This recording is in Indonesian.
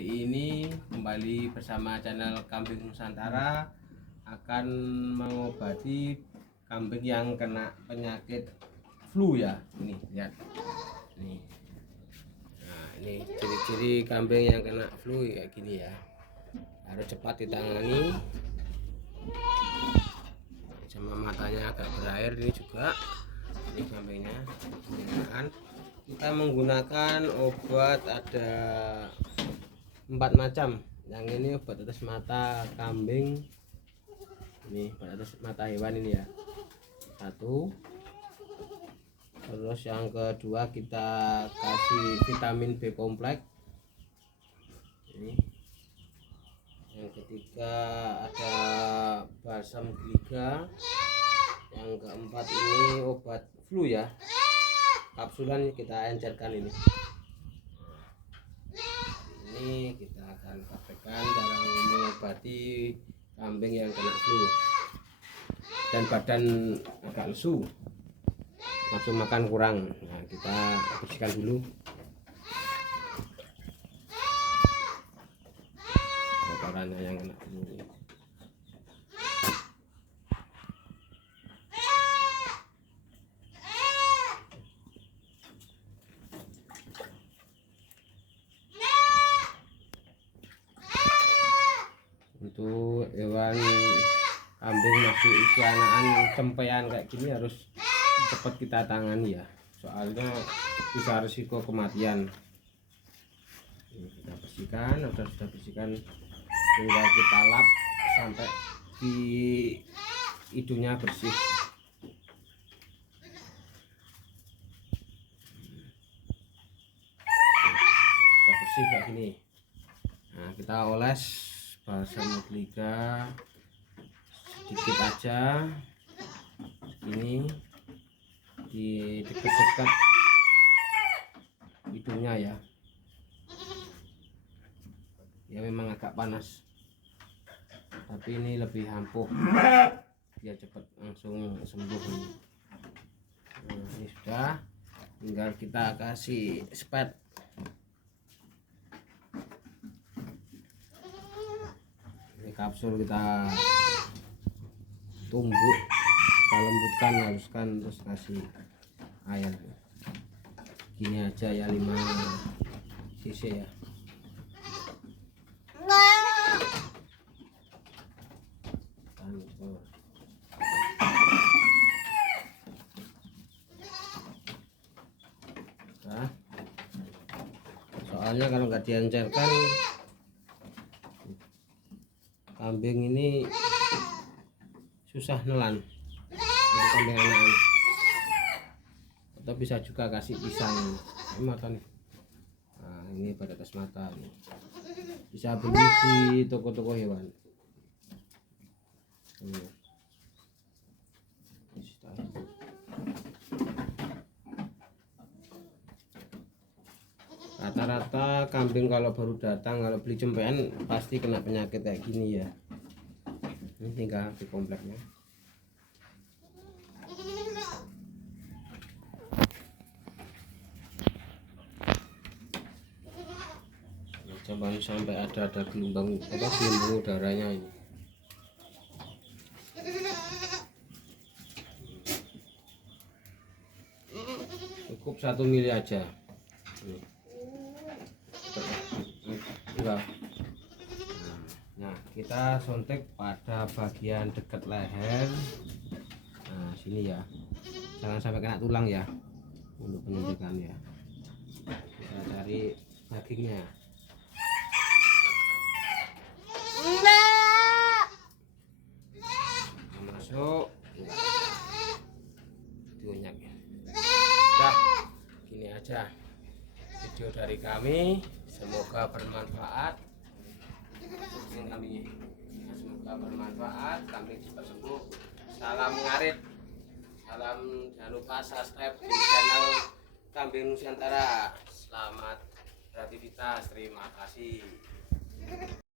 Ini kembali bersama channel Kambing Nusantara akan mengobati kambing yang kena penyakit flu ya. Ini lihat. Nih. Nah, ini ciri-ciri kambing yang kena flu kayak gini ya. Harus cepat ditangani. Sama matanya agak berair ini juga. Ini kambingnya. Kita menggunakan obat ada 4 macam. Yang ini obat tetes mata kambing, ini obat tetes mata hewan ini ya, 1. Terus yang kedua kita kasih vitamin B kompleks ini. Yang ketiga ada balsam giga. Yang keempat ini obat flu ya, kapsulan kita encerkan ini. Ini kita akan praktekkan cara mengobati kambing yang kena flu dan badan agak lesu, nafsu makan kurang. Nah, kita bersihkan dulu kotorannya yang kena flu. Untuk hewan kambing masih usia anakan cempean kayak gini harus cepat kita tangani ya, soalnya bisa risiko kematian. Ini kita bersihkan, sudah bersihkan, tinggal kita lap sampai di hidungnya bersih. Sudah bersih kayak gini. Nah, kita oles balsam giga sedikit aja ini di dekat-dekat hidungnya ya. Ya memang agak panas, tapi ini lebih ampuh biar cepat langsung sembuh. Nah, ini sudah, tinggal kita kasih spet. Kapsul kita tumbuk, kita lembutkan, haluskan, terus kasih air gini aja ya, 5 cc ya. Nah, soalnya kalau nggak diencerkan kambing ini susah nelan untuk kambing anakan. Atau bisa juga kasih pisang mata nih. Nah, ini pada tetes mata nih. Bisa beli di toko-toko hewan. Rata-rata kambing kalau baru datang, kalau beli cempean pasti kena penyakit kayak gini ya. Ini tinggal di kompleknya. Jangan sampai ada gelombang gelombang udaranya ini. Cukup 1 mili aja. Nah, kita suntik pada bagian dekat leher. Nah, sini ya, jangan sampai kena tulang ya, untuk penyuntikan ya. Kita cari dagingnya. Masuk diunyak ya. Udah, gini aja video dari kami, semoga bermanfaat. Semoga bermanfaat, kami cepat sembuh. Salam ngarit, salam, jangan lupa subscribe di channel Kambing Nusantara. Selamat beraktivitas, terima kasih.